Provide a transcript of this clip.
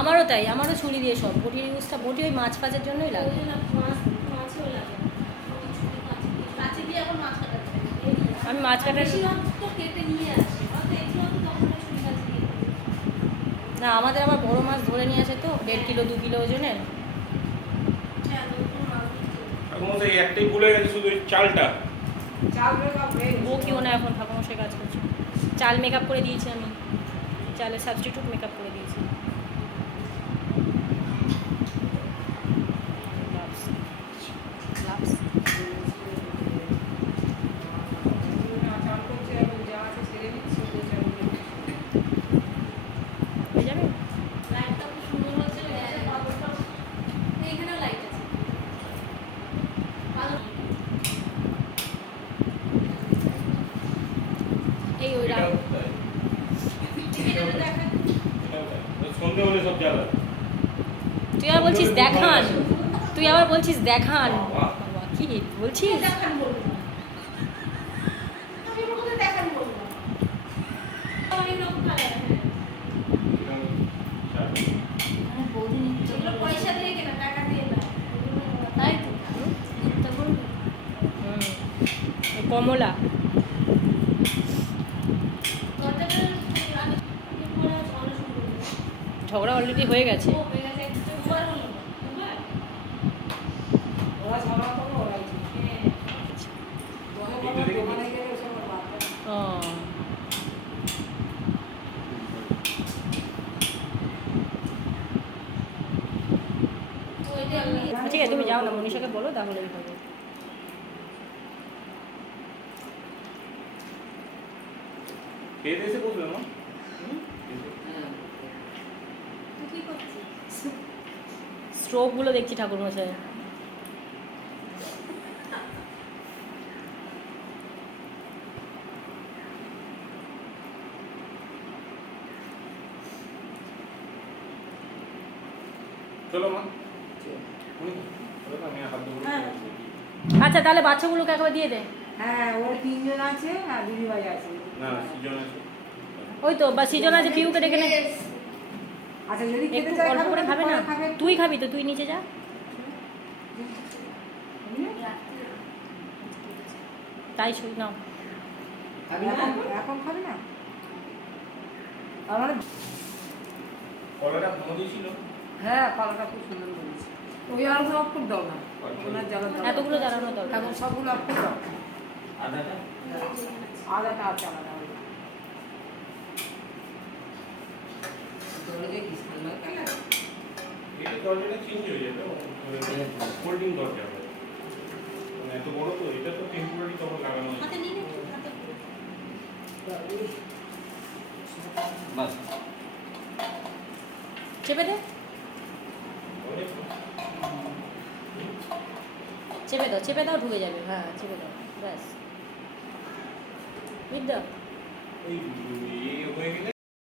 আমারও তাই, আমারও ছুরি দিয়ে সব। বটির ইউজটা বটি ওই মাছ ফাছের জন্যই লাগে। আমি মাছ কাটার না, আমাদের আবার বড় মাছ ধরে নিয়ে আসে তো 1.5 কিলো 2 কিলো ওজনের। একটাই ভুলে গেছে, শুধু চালটা। ও কি না এখন ঠাকুমশাই কাজ করছে। চাল মেকআপ করে দিয়েছি আমি, চালের সাবস্টিটিউট মেকআপ করে দিয়েছি। হয়ে যাবে। এই ওই সন্ধে হলে সব জ্বালা। তুই আবার বলছিস দেখান, তুই আবার বলছিস দেখান, কি বলছিস? কমলা ঝগড়া অলরেডি হয়ে গেছে। ঠিক আছে, তুমি যাও না, মনীষাকে বলো তাহলেই হবে। স্ট্রোক গুলো দেখছি ঠাকুর মশাই। আচ্ছা তাহলে বাচ্চাগুলোকে একবার দিয়ে দে। হ্যাঁ, ওর 3 জন আছে আর দিদিভাই আছে। না, সৃজন আছে। ওই তো বা সৃজন আছে, পিউকে ডেকে নে। আচ্ছা, যদি খেতে একটু চায় অল্প করে খাবে না? তুই খাবি তো, তুই নিচে যা। তাই শুই নাও। এখন খাবে না? আমার কলাটা ভালো দিয়েছিল। হ্যাঁ, কলাটা খুব সুন্দর বলেছে। ওই আলু অফ করে দাও না, ওনার জ্বালা দাও। এতগুলো জ্বালানো দরকার। এখন সবগুলো অফ করে দাও। আদাটা আদাটা আর জ্বালা দাও। দরজা কি সামনে কালা? এটা দরজাটা চেঞ্জ হয়ে যাবে, ফোল্ডিং দরজা হবে। মানে এত বড় তো, এটা তো টেম্পোরারি তখন লাগানো হয়। হাতে নিয়ে নে, হাতে। বাস চেপে দে, চেপে দাও, চেপে দাও, ঢুকে যাবে। হ্যাঁ চেপে দাও, ব্যাস। বিদ্যা ওই হয়ে গেলে